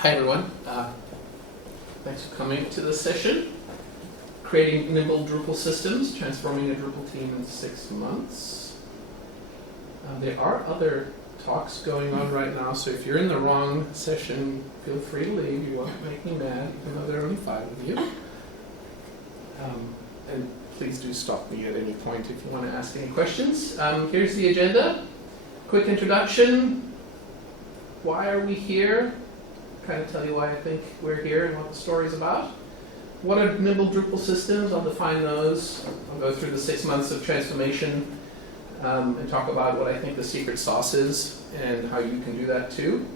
Hi everyone. Thanks for coming to this session. Creating Nimble Drupal systems, transforming a Drupal team in 6 months. There are other talks going on right now, so if you're in the wrong session, feel free to leave. You won't make me mad, even though there are only 5 of you. And please do stop me at any point if you want to ask any questions. Here's the agenda. Quick introduction. Why are we here? Kind of tell you why I think we're here and what the story's about. What are Nimble Drupal systems? I'll define those. I'll go through the 6 months of transformation and talk about what I think the secret sauce is and how you can do that too.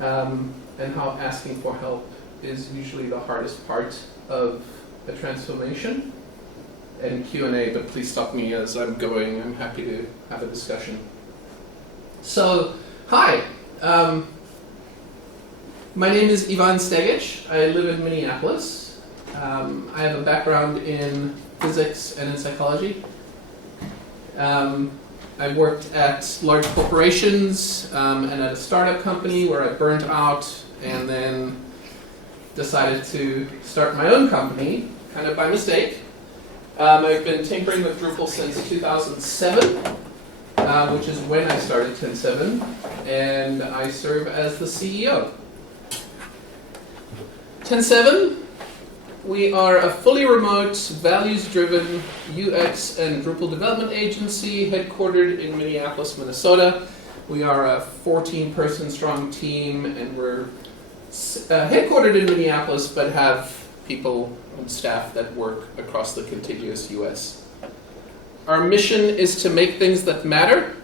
And how asking for help is usually the hardest part of a transformation. And Q&A, but please stop me as I'm going. I'm happy to have a discussion. So, hi. My name is Ivan Stegic. I live in Minneapolis. I have a background in physics and in psychology. I worked at large corporations and at a startup company where I burnt out and then decided to start my own company, kind of by mistake. I've been tinkering with Drupal since 2007, which is when I started 10.7, and I serve as the CEO. 10.7, we are a fully remote, values-driven UX and Drupal development agency headquartered in Minneapolis, Minnesota. We are a 14-person strong team, and we're headquartered in Minneapolis, but have people and staff that work across the contiguous US. Our mission is to make things that matter.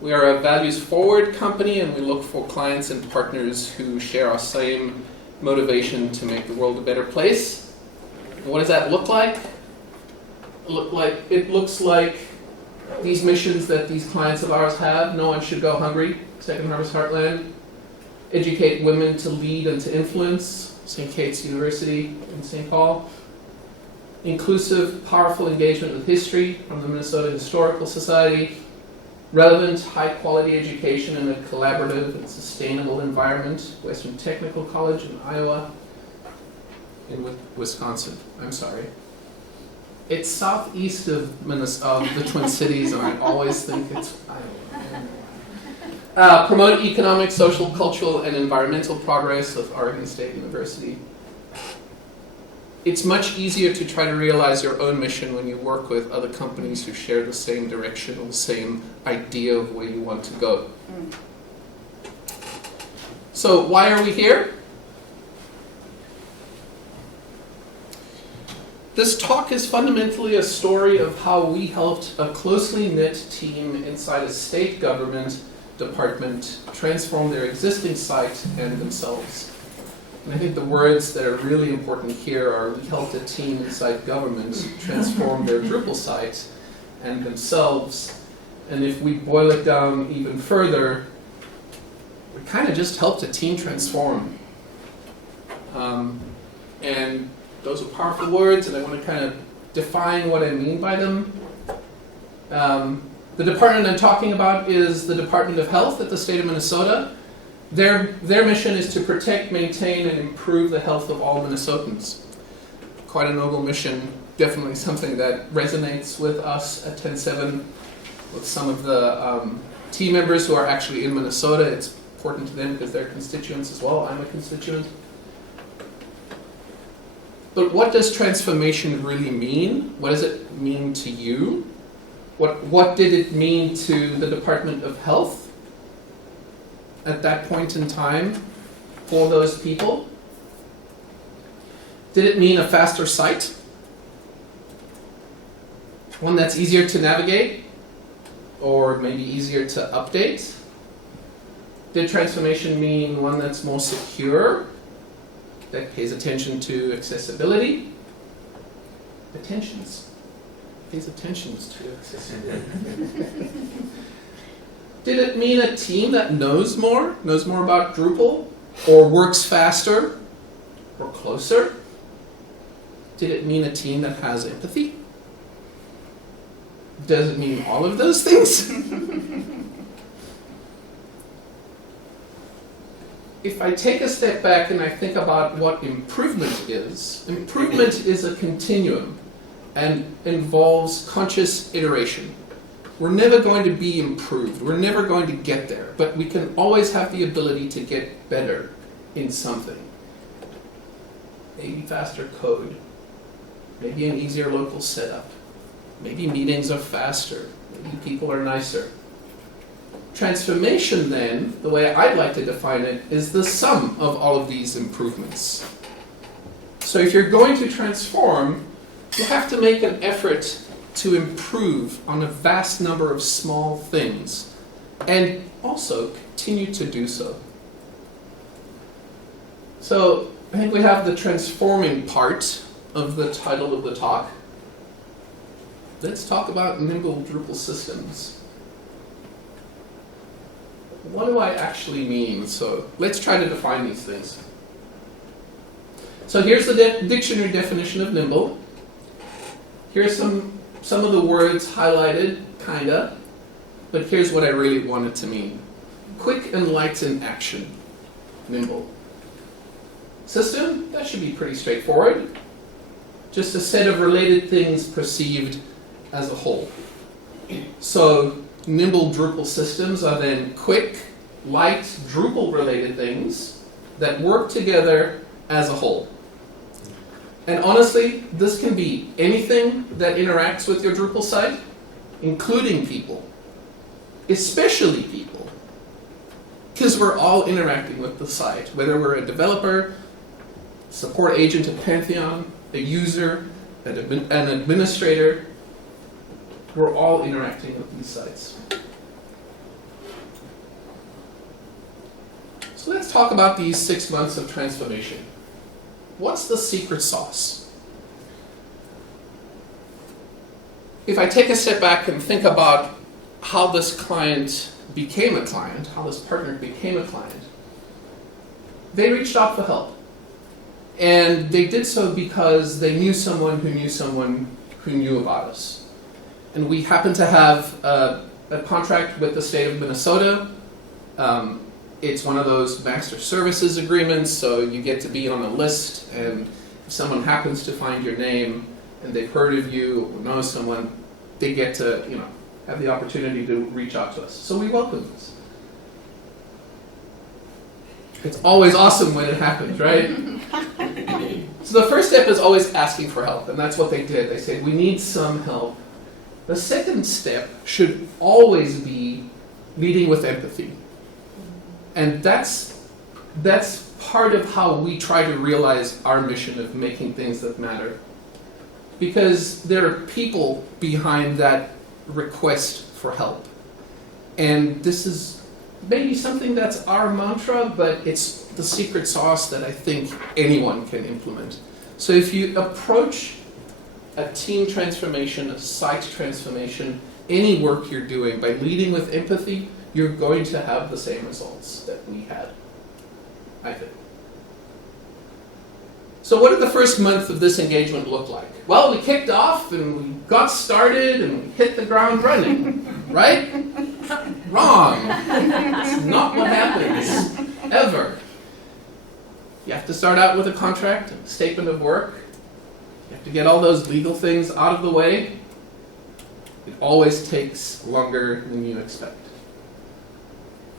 We are a values-forward company, and we look for clients and partners who share our same motivation to make the world a better place. And what does that look like? It looks like these missions that these clients of ours have. No one should go hungry. Second Harvest Heartland. Educate women to lead and to influence. St. Kate's University in St. Paul. Inclusive, powerful engagement with history from the Minnesota Historical Society. Relevant, high-quality education in a collaborative and sustainable environment. Western Technical College in Iowa. In Wisconsin, I'm sorry. It's southeast of Minnesota, the Twin Cities, and I always think it's Iowa. Promote economic, social, cultural, and environmental progress of Oregon State University. It's much easier to try to realize your own mission when you work with other companies who share the same direction or the same idea of where you want to go. So why are we here? This talk is fundamentally a story of how we helped a closely knit team inside a state government department transform their existing site and themselves. And I think the words that are really important here are we helped a team inside government transform their Drupal site and themselves. And if we boil it down even further, we kind of just helped a team transform. And those are powerful words, and I want to kind of define what I mean by them. The department I'm talking about is the Department of Health at the state of Minnesota. Their mission is to protect, maintain, and improve the health of all Minnesotans. Quite a noble mission, definitely something that resonates with us at 10.7, with some of the team members who are actually in Minnesota. It's important to them because they're constituents as well. I'm a constituent. But what does transformation really mean? What does it mean to you? What did it mean to the Department of Health at that point in time for those people? Did it mean a faster site? One that's easier to navigate? Or maybe easier to update? Did transformation mean one that's more secure? That pays attention to accessibility? Pays attention to accessibility. Did it mean a team that knows more about Drupal, or works faster, or closer? Did it mean a team that has empathy? Does it mean all of those things? if I take a step back and I think about what improvement is a continuum and involves conscious iteration. We're never going to be improved. We're never going to get there, but we can always have the ability to get better in something. Maybe faster code, maybe an easier local setup, maybe meetings are faster, maybe people are nicer. Transformation then, the way I'd like to define it, is the sum of all of these improvements. So if you're going to transform, you have to make an effort to improve on a vast number of small things, and also continue to do so. So I think we have the transforming part of the title of the talk. Let's talk about Nimble Drupal systems. What do I actually mean? So let's try to define these things. So here's the dictionary definition of Nimble. Here's some of the words highlighted, kinda, but here's what I really want it to mean. Quick and light in action, Nimble. System, that should be pretty straightforward. Just a set of related things perceived as a whole. So Nimble Drupal systems are then quick, light, Drupal-related things that work together as a whole. And honestly, this can be anything that interacts with your Drupal site, including people, especially people, because we're all interacting with the site, whether we're a developer, support agent at Pantheon, a user, an administrator, we're all interacting with these sites. So let's talk about these 6 months of transformation. What's the secret sauce? If I take a step back and think about how this client became a client, how this partner became a client, they reached out for help. And they did so because they knew someone who knew someone who knew about us. And we happen to have a contract with the state of Minnesota. It's one of those master services agreements, so you get to be on a list, and if someone happens to find your name and they've heard of you or know someone, they get to, have the opportunity to reach out to us. So we welcome this. It's always awesome when it happens, right? So the first step is always asking for help, and that's what they did. They said, we need some help. The second step should always be leading with empathy. And that's part of how we try to realize our mission of making things that matter. Because there are people behind that request for help. And this is maybe something that's our mantra, but it's the secret sauce that I think anyone can implement. So if you approach a team transformation, a site transformation, any work you're doing by leading with empathy, you're going to have the same results that we had, I think. So what did the first month of this engagement look like? Well, we kicked off and we got started and we hit the ground running, right? Wrong. That's not what happens, ever. You have to start out with a contract, a statement of work. You have to get all those legal things out of the way. It always takes longer than you expect.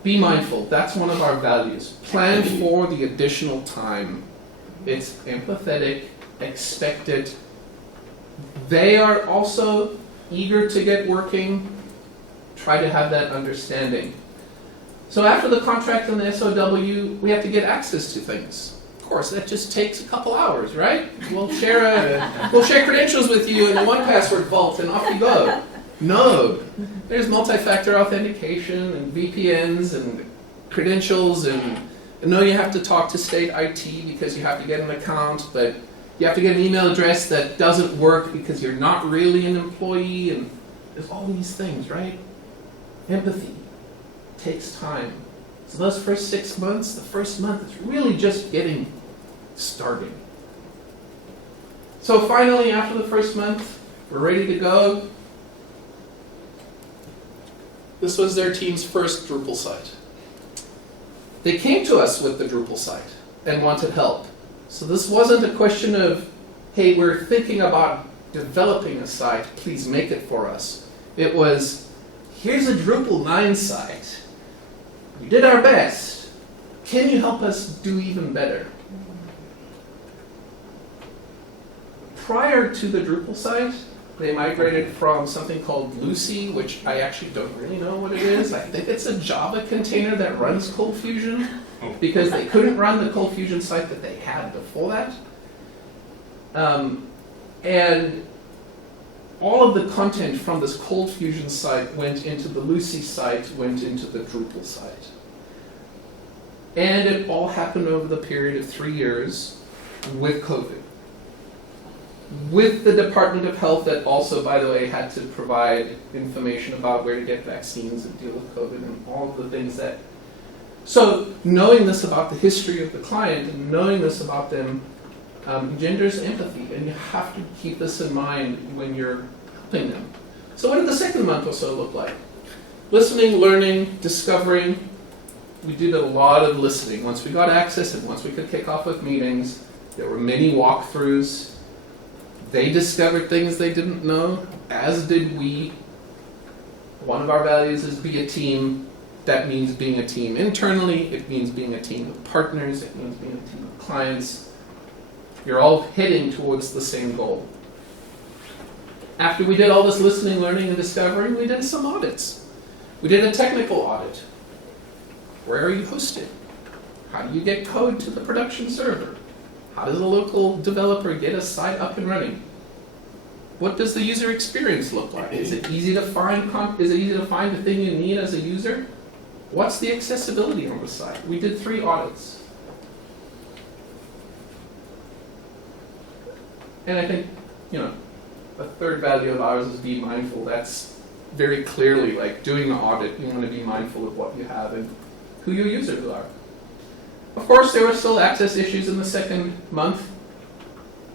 Be mindful, that's one of our values. Plan for the additional time. It's empathetic, expect it. They are also eager to get working. Try to have that understanding. So after the contract and the SOW, we have to get access to things. Of course, that just takes a couple hours, right? We'll share credentials with you in the 1Password vault and off you go. No, there's multi-factor authentication and VPNs and credentials, and I know you have to talk to state IT because you have to get an account, but you have to get an email address that doesn't work because you're not really an employee, and there's all these things, right? Empathy takes time. So those first 6 months, the first month is really just getting started. So finally, after the first month, we're ready to go. This was their team's first Drupal site. They came to us with the Drupal site and wanted help. So this wasn't a question of, hey, we're thinking about developing a site, please make it for us. It was, here's a Drupal 9 site. We did our best. Can you help us do even better? Prior to the Drupal site, they migrated from something called Lucy, which I actually don't really know what it is. I think it's a Java container that runs Cold Fusion, because they couldn't run the Cold Fusion site that they had before that. And all of the content from this Cold Fusion site went into the Lucy site, went into the Drupal site. And it all happened over the period of 3 years with COVID. With the Department of Health that also, by the way, had to provide information about where to get vaccines and deal with COVID and all of the things that... So knowing this about the history of the client and knowing this about them engenders empathy, and you have to keep this in mind when you're helping them. So what did the second month or so look like? Listening, learning, discovering. We did a lot of listening. Once we got access and once we could kick off with meetings, there were many walkthroughs. They discovered things they didn't know, as did we. One of our values is be a team. That means being a team internally. It means being a team of partners. It means being a team of clients. You're all heading towards the same goal. After we did all this listening, learning, and discovering, we did some audits. We did a technical audit. Where are you hosted? How do you get code to the production server? How does a local developer get a site up and running? What does the user experience look like? Is it easy to find? Is it easy to find the thing you need as a user? What's the accessibility on the site? We did 3 audits. And I think, a third value of ours is be mindful. That's very clearly like doing the audit. You want to be mindful of what you have and who your users are. Of course, there were still access issues in the second month.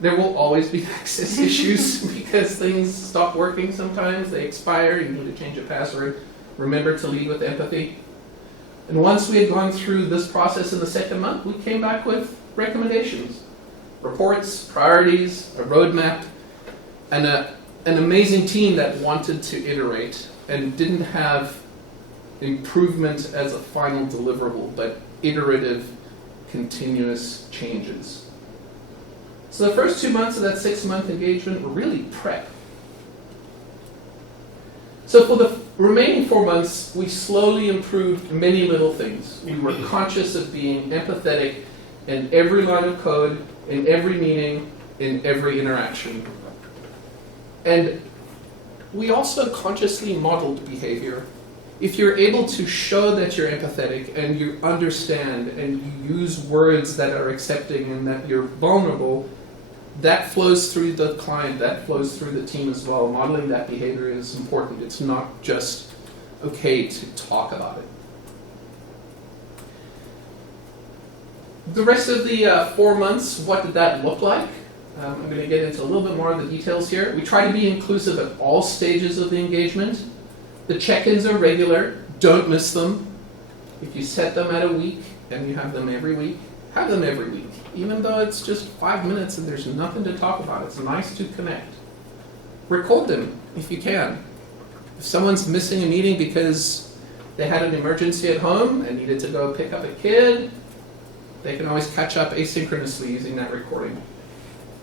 There will always be access issues because things stop working sometimes. They expire. You need to change a password. Remember to lead with empathy. And once we had gone through this process in the second month, we came back with recommendations. Reports, priorities, a roadmap, and an amazing team that wanted to iterate and didn't have improvement as a final deliverable, but iterative, continuous changes. So the first 2 months of that 6-month engagement were really prep. So for the remaining 4 months, we slowly improved many little things. We were conscious of being empathetic in every line of code, in every meeting, in every interaction. And we also consciously modeled behavior. If you're able to show that you're empathetic and you understand and you use words that are accepting and that you're vulnerable, that flows through the client, that flows through the team as well. Modeling that behavior is important. It's not just okay to talk about it. The rest of the 4 months, what did that look like? I'm going to get into a little bit more of the details here. We try to be inclusive at all stages of the engagement. The check-ins are regular. Don't miss them. If you set them at a week and you have them every week, have them every week. Even though it's just 5 minutes and there's nothing to talk about, it's nice to connect. Record them if you can. If someone's missing a meeting because they had an emergency at home and needed to go pick up a kid, they can always catch up asynchronously using that recording.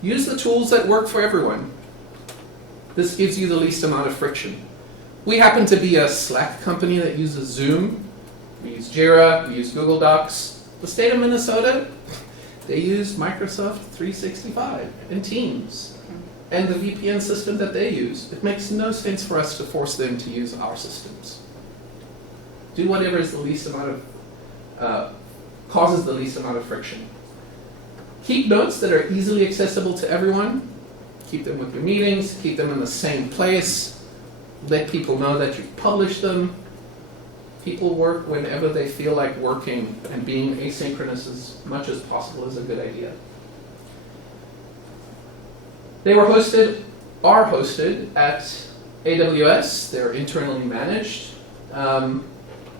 Use the tools that work for everyone. This gives you the least amount of friction. We happen to be a Slack company that uses Zoom. We use Jira, we use Google Docs. The state of Minnesota, they use Microsoft 365 and Teams and the VPN system that they use. It makes no sense for us to force them to use our systems. Do whatever is the least amount of, causes the least amount of friction. Keep notes that are easily accessible to everyone. Keep them with your meetings, keep them in the same place. Let people know that you've published them. People work whenever they feel like working, and being asynchronous as much as possible is a good idea. They are hosted at AWS. They're internally managed.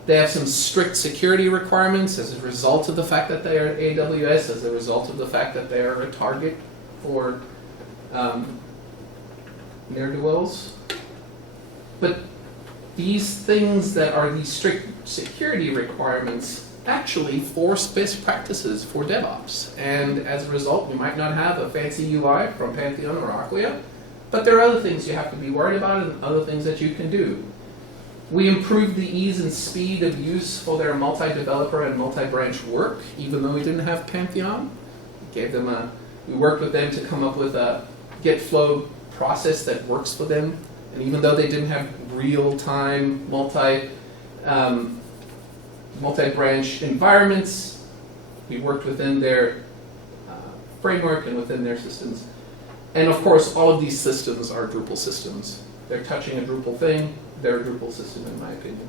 They have some strict security requirements as a result of the fact that they are AWS, as a result of the fact that they are a target for ne'er-do-wells. But these things that are these strict security requirements actually force best practices for DevOps. And as a result, you might not have a fancy UI from Pantheon or Acquia, but there are other things you have to be worried about and other things that you can do. We improved the ease and speed of use for their multi-developer and multi-branch work, even though we didn't have Pantheon. We worked with them to come up with a Git flow process that works for them. And even though they didn't have real-time multi-branch environments, we worked within their framework and within their systems. And of course, all of these systems are Drupal systems. They're touching a Drupal thing. They're a Drupal system, in my opinion.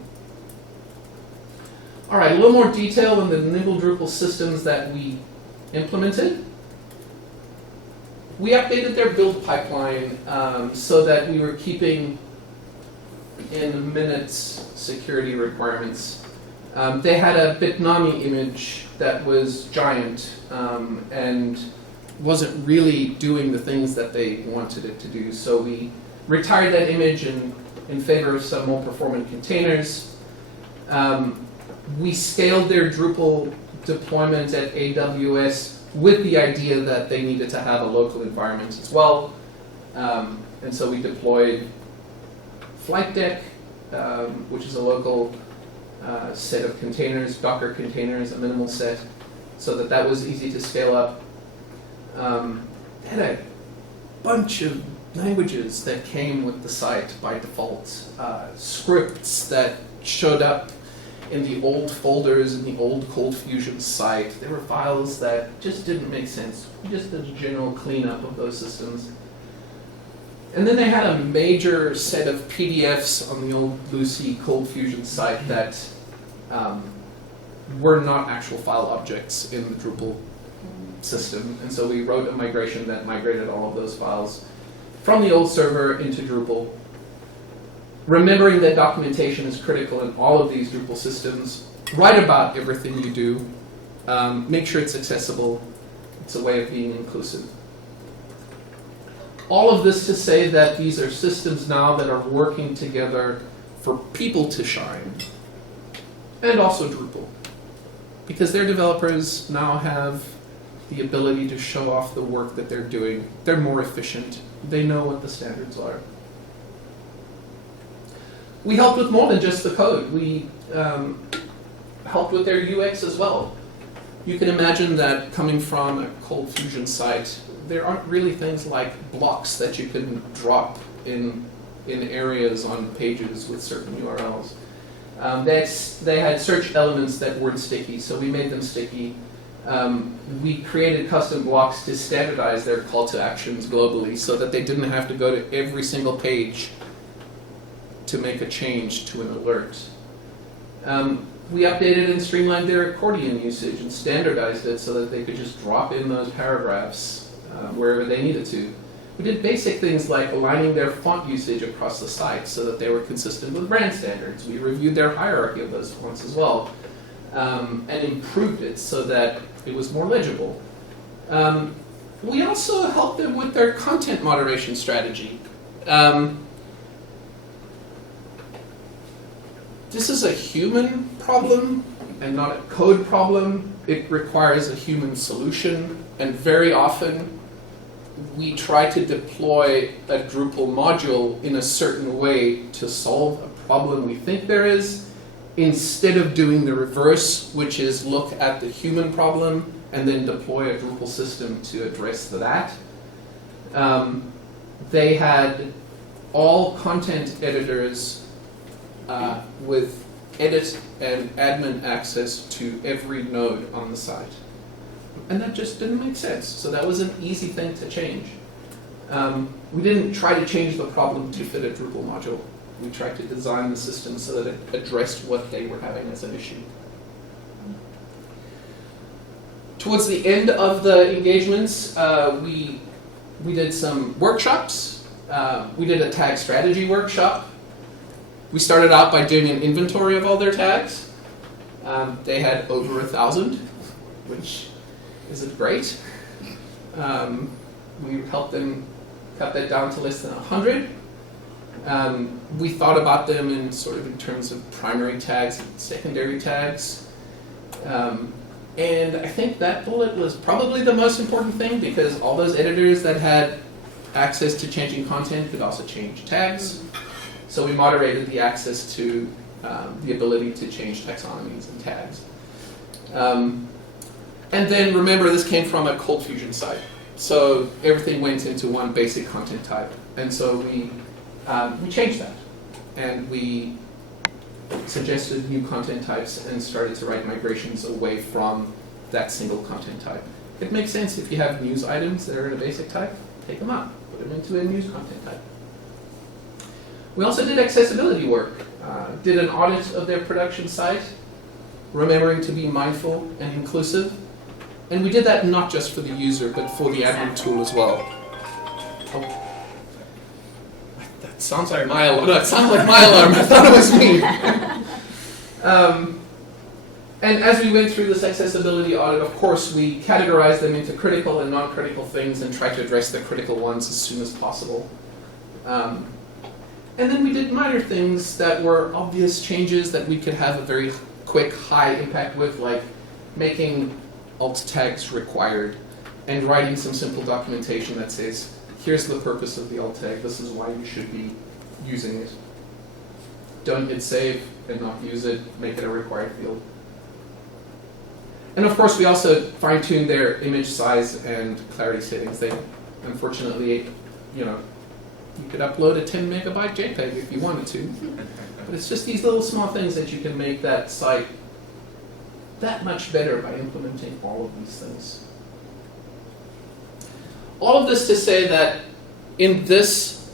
All right, a little more detail on the Nimble Drupal systems that we implemented. We updated their build pipeline so that we were keeping in minutes security requirements. They had a Bitnami image that was giant and wasn't really doing the things that they wanted it to do. So we retired that image in favor of some more performant containers. We scaled their Drupal deployment at AWS with the idea that they needed to have a local environment as well. And so we deployed Flight Deck, which is a local set of containers, Docker containers, a minimal set, so that was easy to scale up. They had a bunch of languages that came with the site by default, scripts that showed up in the old folders in the old Cold Fusion site. There were files that just didn't make sense. We just did a general cleanup of those systems. And then they had a major set of PDFs on the old Lucy Cold Fusion site that were not actual file objects in the Drupal system. And so we wrote a migration that migrated all of those files from the old server into Drupal. Remembering that documentation is critical in all of these Drupal systems. Write about everything you do. Make sure it's accessible. It's a way of being inclusive. All of this to say that these are systems now that are working together for people to shine. And also Drupal. Because their developers now have the ability to show off the work that they're doing. They're more efficient. They know what the standards are. We helped with more than just the code. We helped with their UX as well. You can imagine that coming from a Cold Fusion site, there aren't really things like blocks that you can drop in areas on pages with certain URLs. They had search elements that weren't sticky, so we made them sticky. We created custom blocks to standardize their call to actions globally so that they didn't have to go to every single page to make a change to an alert. We updated and streamlined their accordion usage and standardized it so that they could just drop in those paragraphs wherever they needed to. We did basic things like aligning their font usage across the site so that they were consistent with brand standards. We reviewed their hierarchy of those fonts as well and improved it so that it was more legible. We also helped them with their content moderation strategy. This is a human problem and not a code problem. It requires a human solution, and very often we try to deploy a Drupal module in a certain way to solve a problem we think there is, instead of doing the reverse, which is look at the human problem and then deploy a Drupal system to address that. They had all content editors with edit and admin access to every node on the site. And that just didn't make sense. So that was an easy thing to change. We didn't try to change the problem to fit a Drupal module. We tried to design the system so that it addressed what they were having as an issue. Towards the end of the engagements, we did some workshops. We did a tag strategy workshop. We started out by doing an inventory of all their tags. They had over 1,000, which isn't great. We helped them cut that down to less than 100. We thought about them in terms of primary tags and secondary tags. And I think that bullet was probably the most important thing, because all those editors that had access to changing content could also change tags. So we moderated the access to the ability to change taxonomies and tags. And then remember, this came from a Cold Fusion site. So everything went into one basic content type. And so we changed that. And we suggested new content types and started to write migrations away from that single content type. It makes sense if you have news items that are in a basic type, take them out, put them into a news content type. We also did accessibility work, did an audit of their production site, remembering to be mindful and inclusive. And we did that not just for the user, but for the admin tool as well. Oh. That sounds like my alarm. No, it sounds like my alarm. I thought it was me. And as we went through this accessibility audit, of course, we categorized them into critical and non-critical things and tried to address the critical ones as soon as possible. And then we did minor things that were obvious changes that we could have a very quick, high impact with, like making alt tags required and writing some simple documentation that says, here's the purpose of the alt tag, this is why you should be using it. Don't hit save and not use it, make it a required field. And of course, we also fine-tuned their image size and clarity settings. They, unfortunately, you could upload a 10 megabyte JPEG if you wanted to. But it's just these little small things that you can make that site that much better by implementing all of these things. All of this to say that in this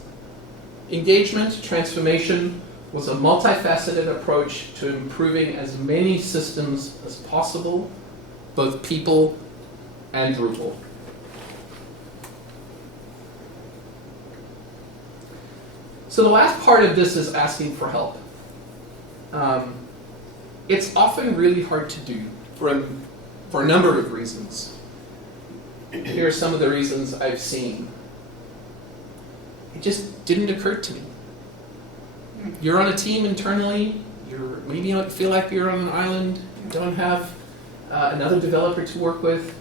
engagement, transformation was a multifaceted approach to improving as many systems as possible, both people and Drupal. So the last part of this is asking for help. It's often really hard to do for a number of reasons. Here are some of the reasons I've seen. It just didn't occur to me. You're on a team internally, maybe you don't feel like you're on an island, you don't have another developer to work with.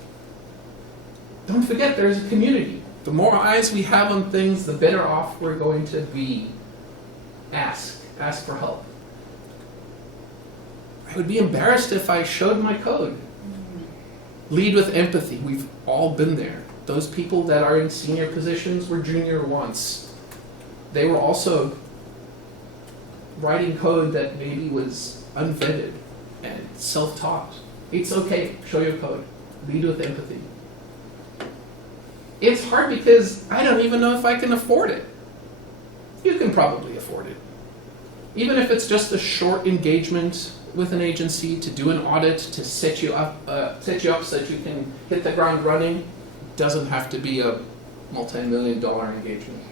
Don't forget there's a community. The more eyes we have on things, the better off we're going to be. Ask for help. I would be embarrassed if I showed my code. Lead with empathy. We've all been there. Those people that are in senior positions were junior once. They were also writing code that maybe was unvetted and self-taught. It's okay, show your code. Lead with empathy. It's hard because I don't even know if I can afford it. You can probably afford it. Even if it's just a short engagement with an agency to do an audit, to set you up so that you can hit the ground running, it doesn't have to be a multi-million-dollar engagement.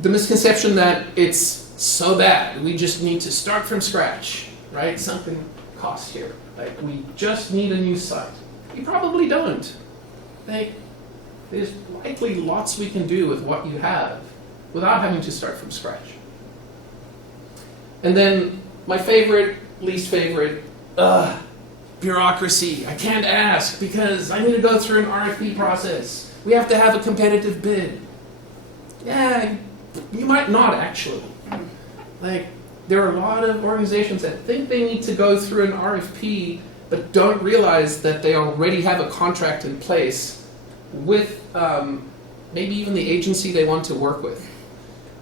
The misconception that it's so bad, we just need to start from scratch, right? Something costs here. Like, we just need a new site. You probably don't. There's likely lots we can do with what you have without having to start from scratch. And then my favorite, least favorite, bureaucracy. I can't ask because I need to go through an RFP process. We have to have a competitive bid. Yeah, you might not actually. Like, there are a lot of organizations that think they need to go through an RFP but don't realize that they already have a contract in place with maybe even the agency they want to work with.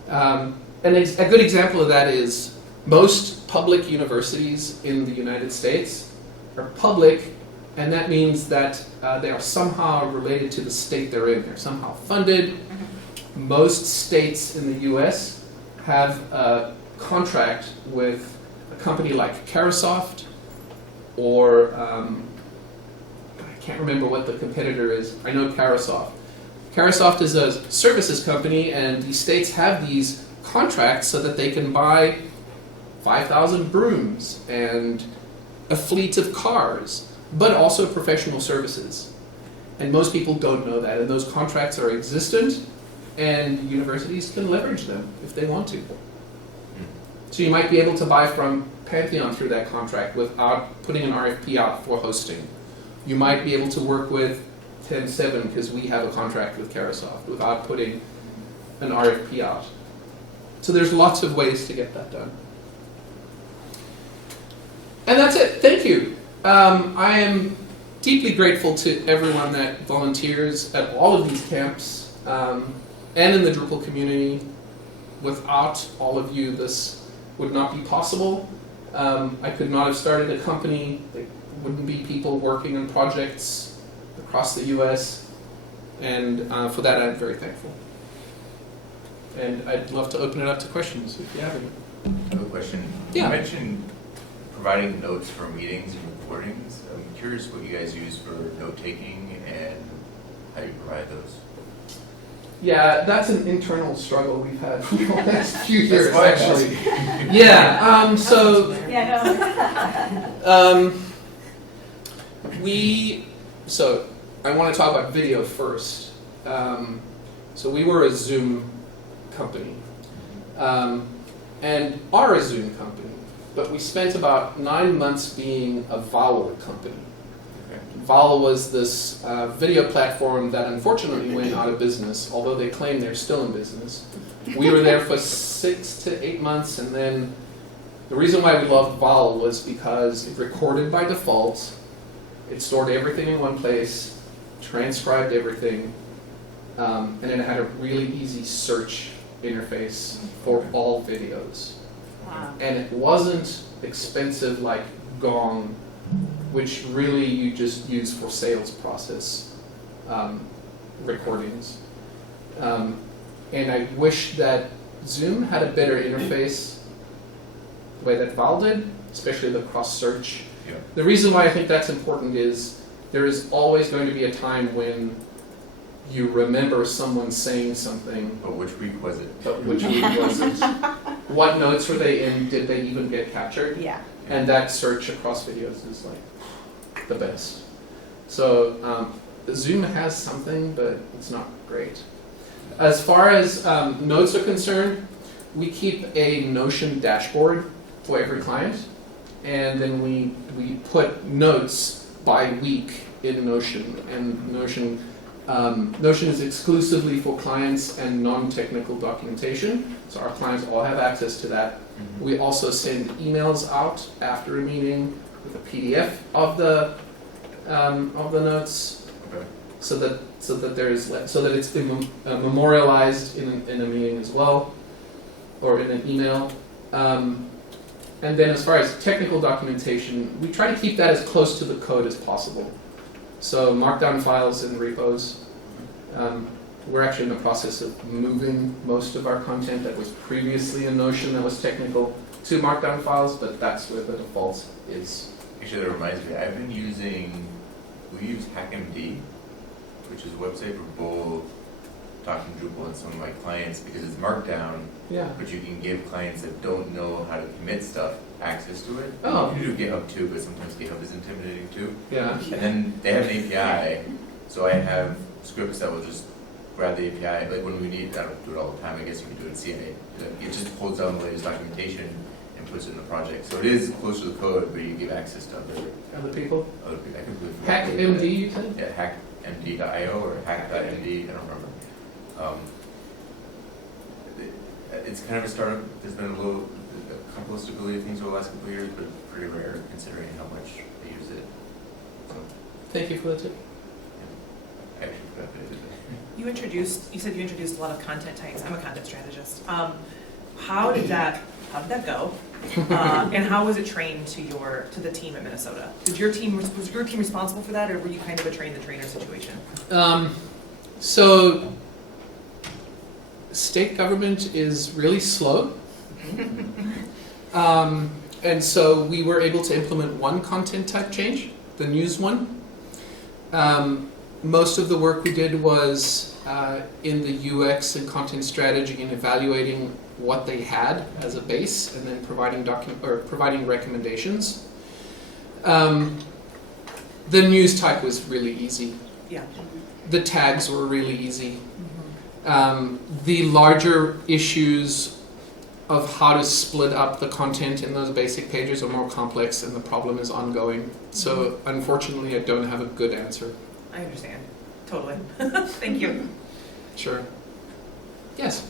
And a good example of that is most public universities in the United States are public, and that means that they are somehow related to the state they're in. They're somehow funded. Most states in the US have a contract with a company like Carahsoft, or I can't remember what the competitor is. I know Carahsoft. Carahsoft is a services company, and the states have these contracts so that they can buy 5,000 brooms and a fleet of cars, but also professional services. And most people don't know that, and those contracts are existent, and universities can leverage them if they want to. So you might be able to buy from Pantheon through that contract without putting an RFP out for hosting. You might be able to work with 10.7 because we have a contract with Carasoft without putting an RFP out. So there's lots of ways to get that done. And that's it. Thank you. I am deeply grateful to everyone that volunteers at all of these camps and in the Drupal community. Without all of you, this would not be possible. I could not have started a company. There wouldn't be people working on projects across the US. And for that, I'm very thankful. And I'd love to open it up to questions if you have any. I have a question. Yeah. You mentioned providing notes for meetings and recordings. I'm curious what you guys use for note-taking and how you provide those. Yeah, that's an internal struggle we've had for the last few years, That's actually. Yeah, so I want to talk about video first. So we were a Zoom company, and are a Zoom company, but we spent about 9 months being a Vowel company. Vowel was this video platform that unfortunately went out of business, although they claim they're still in business. We were there for 6 to 8 months, and then the reason why we loved Vowel was because it recorded by default, it stored everything in one place, transcribed everything, and then it had a really easy search interface for all videos. Wow. And it wasn't expensive like Gong, which really you just use for sales process recordings. And I wish that Zoom had a better interface the way that Val did, especially the cross-search. Yeah. The reason why I think that's important is there is always going to be a time when you remember someone saying something. But which week was it? But which week was it? What notes were they in? Did they even get captured? Yeah. And that search across videos is like the best. So Zoom has something, but it's not great. As far as notes are concerned, we keep a Notion dashboard for every client, and then we put notes by week in Notion. And Notion is exclusively for clients and non-technical documentation, so our clients all have access to that. Mm-hmm. We also send emails out after a meeting with a PDF of the notes, Okay. so that it's memorialized in a meeting as well, or in an email. And then as far as technical documentation, we try to keep that as close to the code as possible. So markdown files and repos. We're actually in the process of moving most of our content that was previously in Notion that was technical to markdown files, but that's where the default is. Actually, that reminds me, we use HackMD, which is a website for both Talking Drupal and some of my clients, because it's markdown, Yeah. but you can give clients that don't know how to commit stuff access to it. Oh. You can do GitHub too, but sometimes GitHub is intimidating too. Yeah. And then they have an API, so I have scripts that will just grab the API, like when we need, I don't do it all the time, I guess you can do it in CA. It just pulls down the latest documentation and puts it in the project. So it is close to the code, but you give access to Other people? other people. I completely forgot. HackMD, you said? Yeah, hackmd.io or hack.md, I don't remember. It's kind of a startup. There's been a couple of stability things over the last couple of years, but pretty rare considering how much they use it. So, Thank you for that tip. I actually forgot that I did that. You said you introduced a lot of content types. I'm a content strategist. How did that go? And how was it trained to the team at Minnesota? Was your team responsible for that, or were you kind of a train-the-trainer situation? So state government is really slow. And so we were able to implement one content type change, the news one. Most of the work we did was in the UX and content strategy and evaluating what they had as a base, and then providing recommendations. The news type was really easy. Yeah. The tags were really easy. The larger issues of how to split up the content in those basic pages are more complex, and the problem is ongoing. So unfortunately, I don't have a good answer. I understand. Totally. Thank you. Sure. Yes.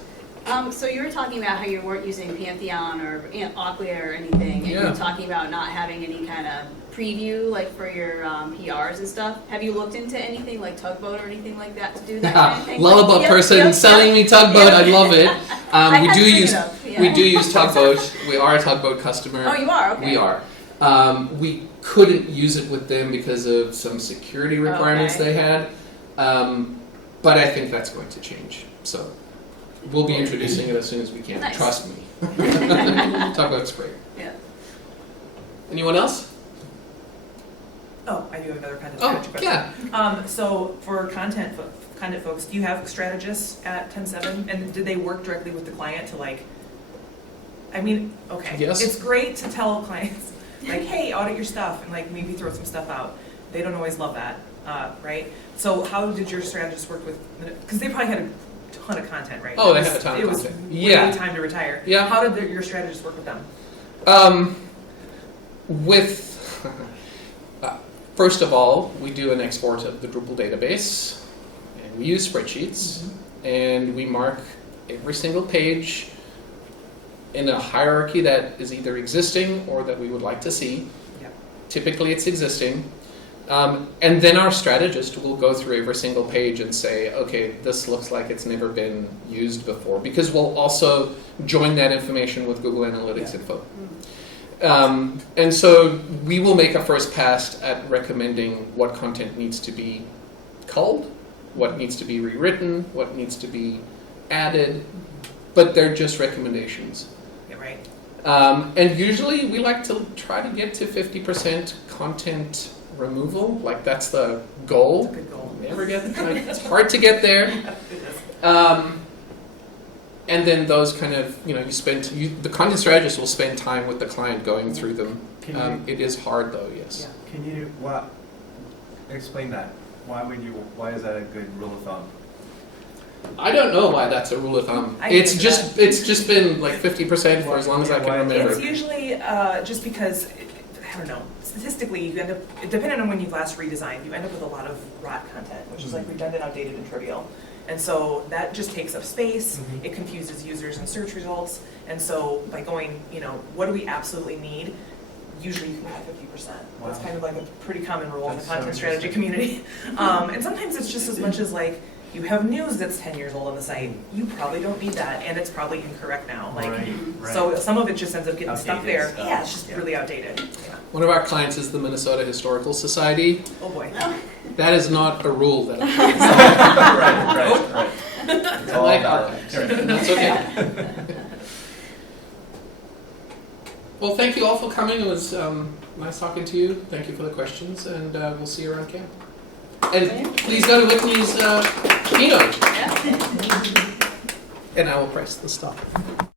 So you were talking about how you weren't using Pantheon or Acquia or anything, and you Yeah. were talking about not having any kind of preview like for your PRs and stuff. Have you looked into anything like Tugboat or anything like that to do that kind of thing? Lullaby Yep, person yep, selling me Tugboat. I love it. I We had do to bring use it up, yeah. we do use Tugboat. We are a Tugboat customer. Oh, you are? Okay. We are. We couldn't use it with them because of some security requirements Okay. they had, but I think that's going to change. So we'll be introducing it as soon as we can. Nice. Trust me. Tugboat's great. Yeah. Anyone else? Oh, I do have another content Oh, strategy question. yeah. So for content folks, do you have strategists at 10.7? And did they work directly with the client to like, I mean, okay. Yes. It's great to tell clients, like, hey, audit your stuff and like maybe throw some stuff out. They don't always love that, right? So how did your strategists work with, because they probably had a ton of content, right? Oh, they had a ton of It was content. way Yeah. time to retire. Yeah. How did your strategists work with them? First of all, we do an export of the Drupal database, and we use spreadsheets, and we mark every single page in a hierarchy that is either existing or that we would like to see. Yep. Typically it's existing. And then our strategist will go through every single page and say, okay, this looks like it's never been used before, because we'll also join that information with Google Analytics info. And so we will make a first pass at recommending what content needs to be culled, what needs to be rewritten, what needs to be added, but they're just recommendations. Yeah, right. And usually we like to try to get to 50% content removal, like that's the goal. That's a good goal. Never get, like, it's hard to get there. And then those kind of, the content strategist will spend time with the client going through them. It is hard though, yes. Yeah. Can you explain that? Why is that a good rule of thumb? I don't know why that's a rule of thumb. I It's get just been like 50% for as long as I can remember. It's usually just because, I don't know, statistically, you end up, depending on when you've last redesigned, you end up with a lot of rot content, which is like redundant, outdated, and trivial. And so that just takes up space, it confuses users and search results, and so by going, what do we absolutely need, usually you can cut 50%. Wow. That's kind of like a pretty common rule in the That's so content strategy community. And sometimes it's just as much as like, you have news that's 10 years old on the site, you probably don't need that, and it's probably incorrect now. Like, Right. so some of it just ends up getting stuck Outdated there. stuff. Yeah, it's just Yeah. really outdated. Yeah. One of our clients is the Minnesota Historical Society. Oh boy. That is not a rule that right. It's I all like about archives. That's okay. Well, thank you all for coming. It was nice talking to you. Thank you for the questions, and we'll see you around camp. And please go to Whitney's keynote, Yeah. and I will press the stop.